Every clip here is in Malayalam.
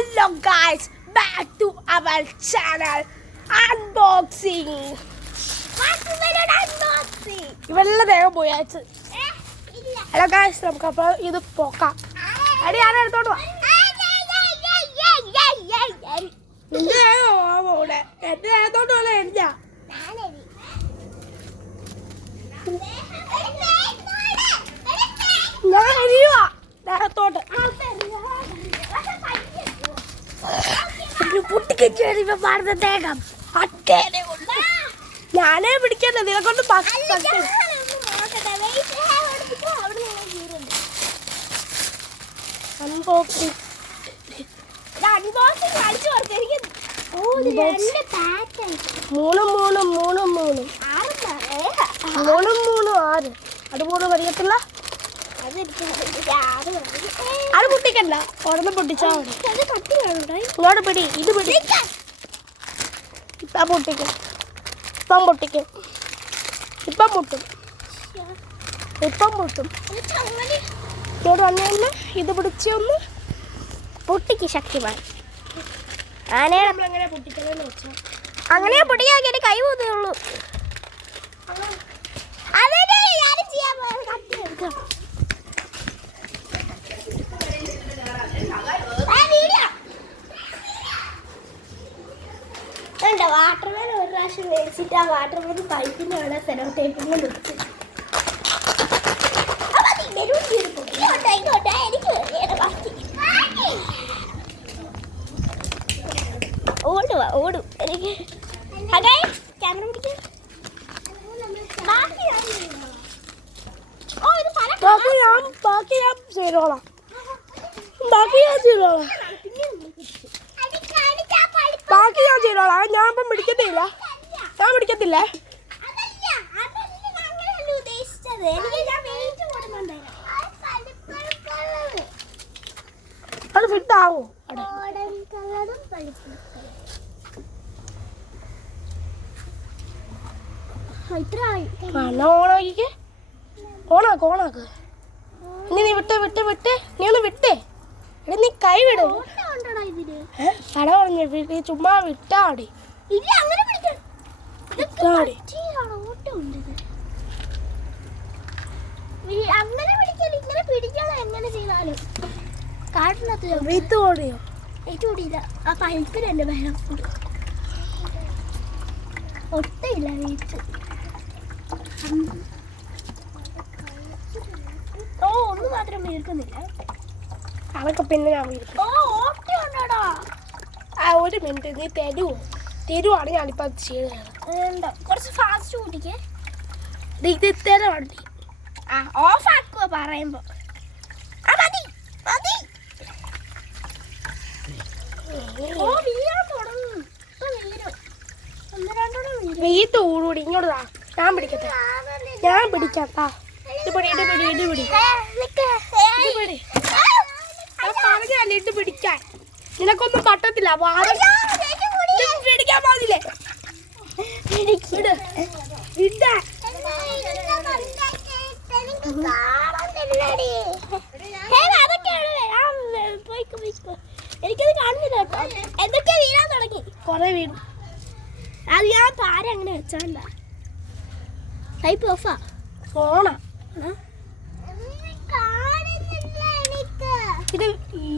Hello guys, back to our channel unboxing. ഇവരുടെ ദേഹം പോയാച്ച്. ഹലോ ഗായ്സ്, നമുക്കപ്പോൾ ഇത് പോക്കാം. അടി ഞാൻ എടുത്തോണ്ട് വാ. എന്റെ ദേഹത്തോട്ട് പോലെ എഴുതിയ ഞാൻ എഴുതുവാ ദേഹത്തോട്ട്. പൊട്ടിക്കേം ഞാനേ പിടിക്കണ്ട ഇതിനെ കൊണ്ട് ആറ് അതുപോലെ അറിയത്തില്ല. അത് പൊട്ടിക്കണ്ട, ഉടനെ പൊട്ടിച്ചാ മതി. ഇങ്ങോട്ട് പിടി, ഇത് പിടി. ഇപ്പം പൊട്ടിക്കും, ഇപ്പം പൊട്ടിക്കും, ഇപ്പം പൊട്ടും, ഇപ്പം പൊട്ടും. ഇങ്ങോട്ട് വന്നു ഇത് പിടിച്ചൊന്ന് പൊട്ടിക്ക് ശക്തിമായി. അങ്ങനെ നമ്മളെങ്ങനെ പൊട്ടിക്കലെന്ന് വെച്ചാൽ അങ്ങനെ പൊട്ടിക്കാക്കി കൈ പോകുന്നുള്ളൂ. വാട്ടർ വേല ഒരു പ്രാവശ്യം മേടിച്ചിട്ട് ആ വാട്ടർ വേല പൈപ്പിന് വേണം സെലോ ടേപ്പിന് വെച്ച് ഓടും എനിക്ക് ക്യാമറ പിടിക്കാം. ബാക്കി ഞാൻ ചെയ്തോളാം. ഞാൻ ഇപ്പം പിടിക്കത്തില്ല, ഞാൻ പിടിക്കത്തില്ലേ. അത് ഫിറ്റാവോ? ഓണാക്കിക്കേ, ഓണാക്ക്. ഇനി നീ വിട്ടേ നീ ഒന്ന് വിട്ടേ. എടാ നീ കൈ വിടും. കട പറഞ്ഞു ചുമ്മാ വിട്ടാടി. ആ പൈപ്പിന് തന്നെ വെള്ളം ഒട്ടയില്ല വീട്ട്. ഒന്ന് മാത്രം വീർക്കുന്നില്ല. അതൊക്കെ പിന്നെ ഞാൻ വീർക്കും. ഒരു മിനിറ്റ് നീ തരുവാണ് ഞാനിപ്പോൾ അത് ചെയ്തതാണ്. കുറച്ച് ഫാസ്റ്റ് കൂട്ടിക്കേ. ഇത് ഇത്തരം വണ്ടി ഓഫ് ആക്കുക പറയുമ്പോൾ. വീട്ട് ഊടുകൂടി ഇങ്ങോട്ട് താ. ഞാൻ പിടിക്കട്ടെ, ഞാൻ പിടിക്കാട്ടാ. ഇത് പിടിക്കാൻ നിനക്കൊന്നും പറ്റത്തില്ല. പിടിക്കാൻ പാടില്ലേ? എനിക്കത് കാണുന്നില്ല കേട്ടോ. എന്തൊക്കെയാ വീഴാൻ തുടങ്ങി, കൊറേ വീണു. അത് ഞാൻ താരം അങ്ങനെ വെച്ചാണ്ട. ടൈപ്പ് ഓഫാ ഫോണാ. ഇത്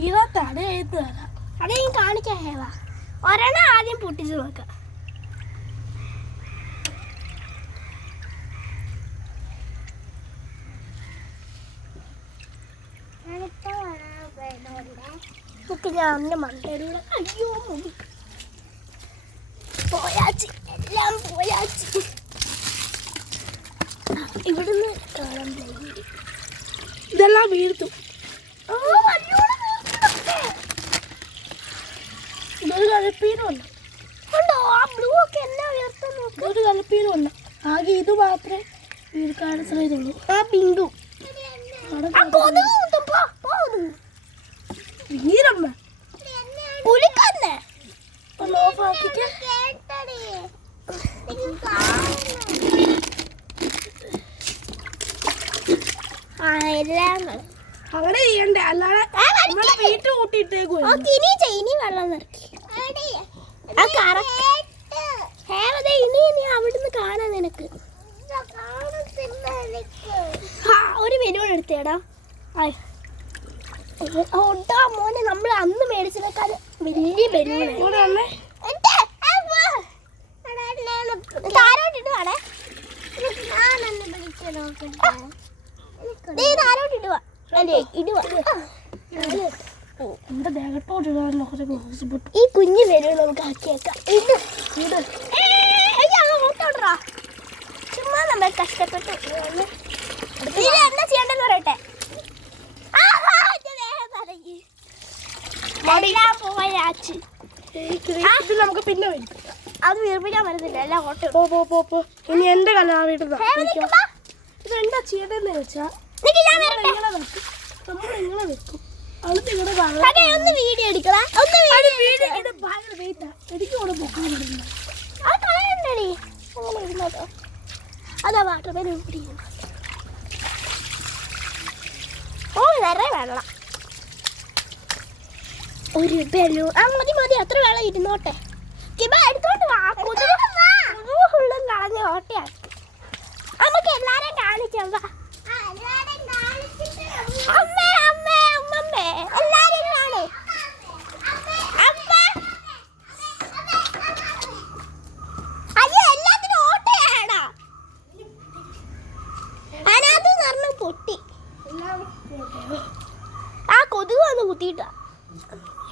ഈറത്താണ് എഴുത്ത് തരാം. അത് ഞാൻ കാണിക്കാം. ഹേവാ ഒരെണ്ണം ആദ്യം പൊട്ടിച്ച് നോക്കാം. ഞാൻ അന്ന് മണ്ടയിലൂടെ അയ്യോ മുടി പോയാച്ച്, എല്ലാം പോയാച്ച്. ഇവിടുന്ന് കാണാൻ ഇതെല്ലാം വീഴ്ത്തു. ഇതൊരു കളിപ്പീരുണ്ട്. ആ ബ്ലൂ ഒക്കെ എല്ലാം ഉയർത്തുന്നു. ഒരു കളിപ്പീരുണ്ട്. ആകെ ഇത് മാത്രമേ വീർക്കാൻ ശ്രമിച്ചുള്ളൂ. ആ ബിന്ദു വീരമ്മ പുലിക്കന്നെ അങ്ങനെ ചെയ്യണ്ടേ, അല്ലാതെ വീട്ടിൽ കൂട്ടിയിട്ടേക്കും. ഇനി വെള്ളം നിറക്കി ഇനി അവിടുന്ന് കാണാൻ നിനക്ക് ഒരു ബലൂൺ എടുത്തേടാ. ഓട്ടാ മോനെ, നമ്മൾ അന്ന് മേടിച്ചതിനേക്കാൾ വലിയ ബലൂണ്. താരോട്ടിട്ടുവാണേ, താരോട്ടിട്ടുവാ ഇടുവാ. ഈ കുഞ്ഞു ബലൂൺ നമുക്ക് ആക്കിയേക്കാം. ചുമ്മാ നമ്മൾ കഷ്ടപ്പെട്ടു. എന്താ ചെയ്യണ്ടെന്ന് പറയട്ടെ. നമുക്ക് പിന്നെ വരും. അത് വീർപ്പിക്കാൻ പറ്റത്തില്ല, എല്ലാം ഓട്ടോ. ഇനി എന്റെ കലാവിടുന്ന ഇതെന്താ ചെയ്യണ്ടെന്ന് വെച്ചാ നമ്മളിങ്ങനെ വെക്കും. ഒന്ന് വീഡിയോ എടുക്കണം. അതാ വാട്ടർ ബലൂൺ പിടിക്കുന്നു. ഓ നിറയെ വെള്ളം. ഒരു ബലൂൺ മതി മതി, അത്ര വെള്ളം ഇരുന്നോട്ടെ. എടുത്തോണ്ട് വാ, ഫുള്ളും കളഞ്ഞ ഓട്ടയാക്കി. നമുക്ക് എല്ലാരെയും കാണിക്കാം. വാ അമ്മേ അമ്മേ അമ്മമ്മേ എല്ലാരും കാണേ. അയ്യോ എല്ലാത്തിനും ഓട്ടയാടാ. അതിനകത്ത് നിറഞ്ഞ പൊട്ടി. ആ കൊതുക് വന്ന് കുത്തിയിട്ടാ.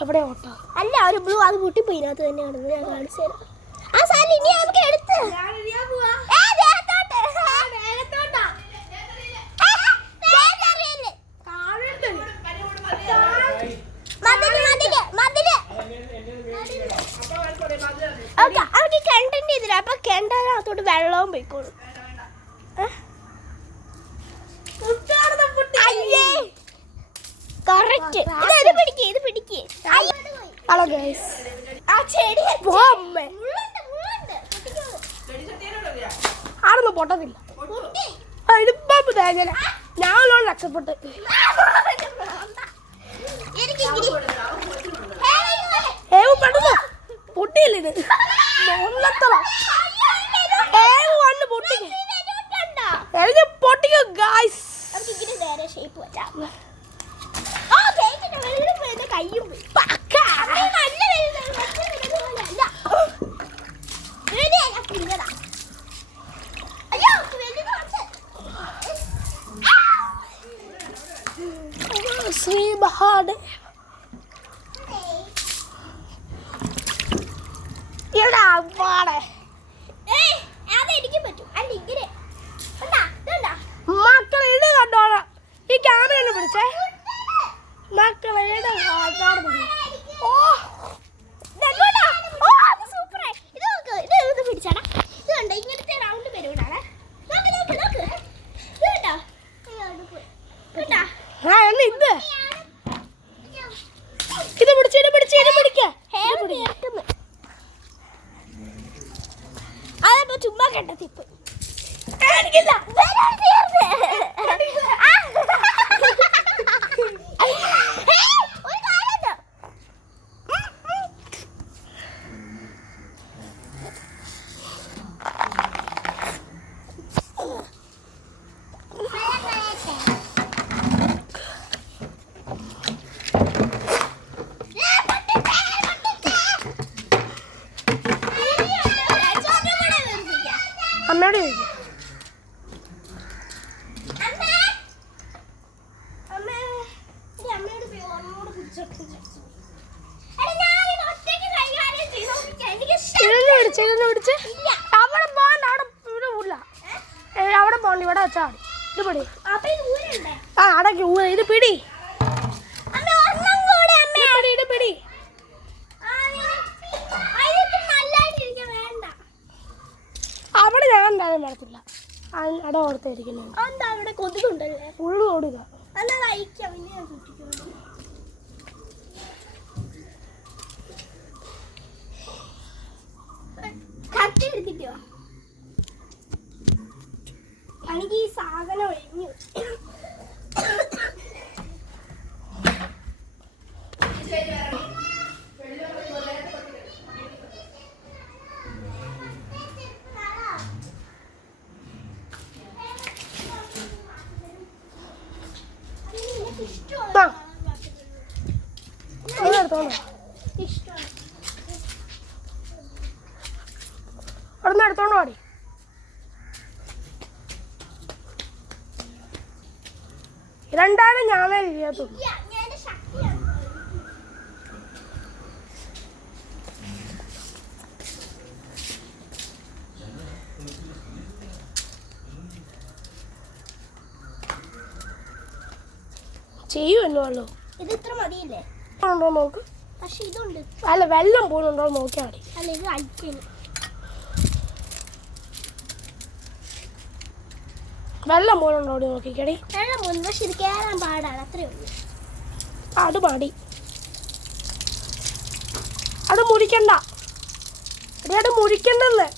എവിടെ ഓട്ടോ അല്ല, ഒരു ബ്ലൂ അത് പൊട്ടിപ്പോയി. ഇതിനകത്ത് തന്നെ കിടന്നു. ഞാൻ കാണിച്ചു തരാം. ആ സാധനം ഇനി നമുക്ക് എടുത്ത് അവർക്ക് കണ്ടന്റ് ചെയ്തില്ല. അപ്പൊ കണ്ടതിനകത്തോട്ട് വെള്ളവും പോയിക്കോളും. കറക്റ്റ്. ഇത് പിടിക്ക്. ഹലോ ഗൈസ്, ആ ചെടി ആടൊന്നും പൊട്ടത്തില്ല. ഇടിപ്പാമ്പ് തേങ്ങ ഞാനോട് രക്ഷപ്പെട്ട്. പെട്ടെന്ന് പൊട്ടിയില്ല. ഇത് പൊട്ടിക്കോ ഗൈസ്. കയ്യും ശ്രീ മഹാദേവ് അതെനിക്ക് പറ്റും. അല്ല ഇങ്ങനെ മക്കളെ ഇട് കണ്ടോളാം. ഈ ക്യാമറ പിടിച്ചേ മക്കളെ ഇട്. ഓ സൂപ്പറായി. ഇത് പിടിച്ചാടാ. ഇത് കണ്ടോ, ഇങ്ങനത്തെ റൗണ്ട് ബലൂണാണ്. ഇത് പിടിക്ക. അതപ്പോ ചുമ്മാ കെട്ടത്തിപ്പ്. എനിക്കില്ല. അമ്മയോട് അവിടെ പോണ്ട. ഇവിടെ വെച്ചാ ഇത് പിടി. ആ അടക്കി ഊര. ഇത് പിടി. ഇത് പിടി. അവിടെ ഞാൻ എന്തായാലും നടത്തില്ല. അട കൊടുത്തിരിക്കുന്നത് അവിടെ കൊതുകുണ്ടല്ലേ. ഫുള്ള് കൊടുക്കുക. അല്ലാതെ അയക്കാം. പിന്നെ ഞാൻ കുട്ടിക്കുന്നു. കത്തി എടുത്തിട്ടോ. എനിക്ക് ഈ സാധനം ഒഴിഞ്ഞു. ഇഷ്ടമാണ്. അവിടെ നിന്ന് എടുത്തോണ്ട് പാടി. രണ്ടാണ് ഞാനേ ഇരിക്കത്തുള്ളൂ. ഞാൻ ശക്തിയാണ്. ചെയ്യുമല്ലോ. ഇത് ഇത്ര മതിയില്ലേ? ഉണ്ടോ നോക്ക്. പക്ഷെ ഇതുണ്ട്. അല്ല വെള്ളം പോകുന്നുണ്ടോ നോക്കിയാൽ മതി. അല്ല ഇത് അടിക്കുന്നു. വെള്ളം പോകുന്നുണ്ടോ അവിടെ നോക്കിക്കടി. വെള്ളം പോകുന്നു, പക്ഷെ ഇത് കയറാൻ പാടാണ്, അത്രേ ഉള്ളൂ. അത് മതി. അത് മുറിക്കണ്ട. അത് മുറിക്കണ്ടല്ലേ.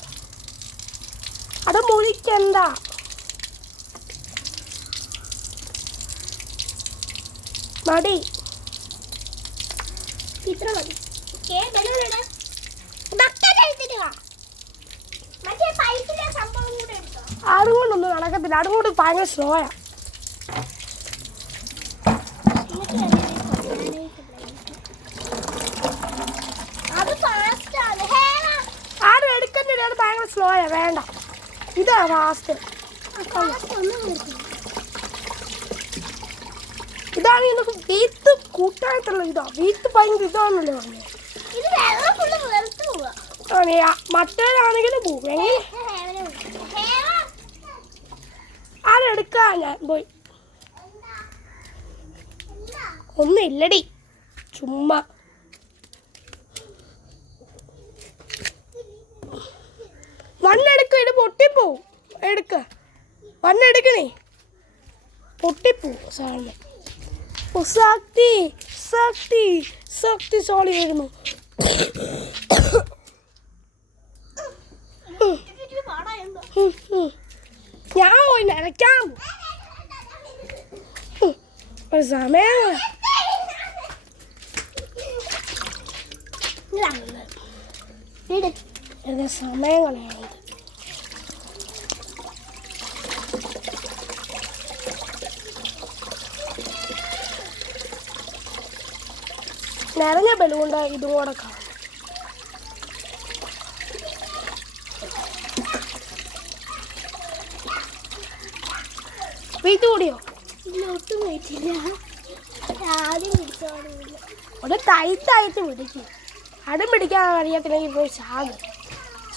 അത് മുറിക്കണ്ട. മടി. ഇത്ര മതി. സംഭവം കൂടെ എടുത്തോ. അതുകൊണ്ടൊന്നും നടക്കത്തില്ല. അതുകൊണ്ട് ഭയങ്കര സ്ലോയാ. അത് ഫാസ്റ്റാണ്. ആരും എടുക്കുന്നില്ല. അത് ഭയങ്കര സ്ലോയാ. വേണ്ട, ഇതാ ഫാസ്റ്റ്. ഇതാണ് നമുക്ക് വീത്ത് കൂട്ടായിട്ടുള്ള ഇതാ. വീത്ത് ഭയങ്കര ഇതാണല്ലോ പറഞ്ഞത്. ഇത് വെള്ളം ഫുള്ള് വെറുത്ത് പോവാ. മറ്റേതാണെങ്കിലും പോവും. എങ്ങനെ ആരെടുക്കാ? ഞാൻ പോയി. ഒന്നും ഇല്ലടി, ചുമ്മാ. വണ്ണെടുക്ക, ഇത് പൊട്ടിപ്പോവും. എടുക്ക, വണ്ണെടുക്കണേ, പൊട്ടിപ്പോവും സാറിന്. ശക്തി ശക്തി ശക്തി സോളി വരുന്നു. ഞാൻ പോയി നനയ്ക്കാം. ഒരു സമയം സമയം കളയാണത്. നിറഞ്ഞ ബലൂണ്ട് ഇതും കൂടെ കാണും. വീട്ട് കൂടിയോ? ഒട്ടും കഴിച്ചില്ല. ആദ്യം പിടിച്ചോടില്ല. ഒരു ടൈറ്റായിട്ട് പിടിക്കും. അടും പിടിക്കാൻ അറിയത്തില്ലെങ്കിൽ പോയി ശാഖ.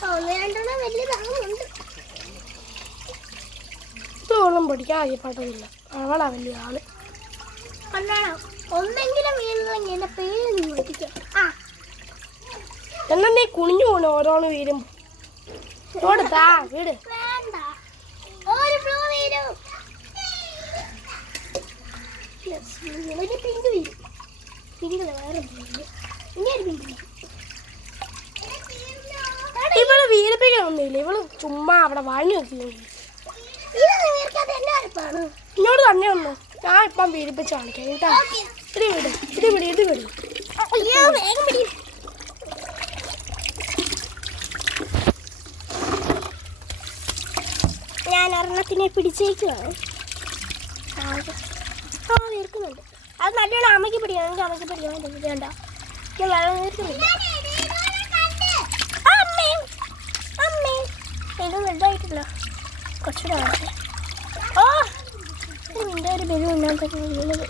രണ്ടെണ്ണം വലിയ ദാഹമുണ്ട്. ഇതൊന്നും പിടിക്കാൻ അറിയപ്പെട്ടതില്ല. അവളാ വലിയ ആള്. കണ്ണാണോ ഒന്നെങ്കിലും വീഴുന്നെങ്കിൽ എന്റെ പേര് പിടിക്കാം. ആ എന്നാ നീ കുനിഞ്ഞു പോണു ഓരോന്ന് വീഴുമ്പോ. ഓടുത്താ വീട്. വേണ്ട, ഒരു ബ്ലൂ വീഴും. ഒരു പിങ്ക് വീഴും. പിങ്ക് വേറെ ഇനി ഒരു പിങ്ക് വീഴും. ഇവള് വീടിപ്പിക്കൊന്നുമില്ല. ഇവള് ചുമ്മാ അവിടെ വാങ്ങി വെക്കുന്നു. ഇങ്ങോട്ട് തന്നെ ഒന്ന്. ഞാൻ ഇപ്പം വീടിപ്പിച്ച് കാണിക്കാം കേട്ടാ. ഇത് വിട്, ഇത് വിട്, ഇത് വിട്. വേഗം പിടി. ഞാൻ ഒരെണ്ണത്തിനെ പിടിച്ചേക്കുവാണ്. വീർക്കുന്നുണ്ട്. അത് നല്ലോണം അമ്മയ്ക്ക് പിടിക്കണം. എനിക്ക് അമ്മയ്ക്ക് പിടിക്കാൻ വേണ്ട. ഞാൻ വെള്ളം വീർക്കുന്നില്ല. അമ്മേ ഇത് വലുതായിട്ടില്ല, കുറച്ചുകൂടെ ഓ ഇതിൻ്റെ ഒരു ബലൂൺ ഞാൻ വീണത്.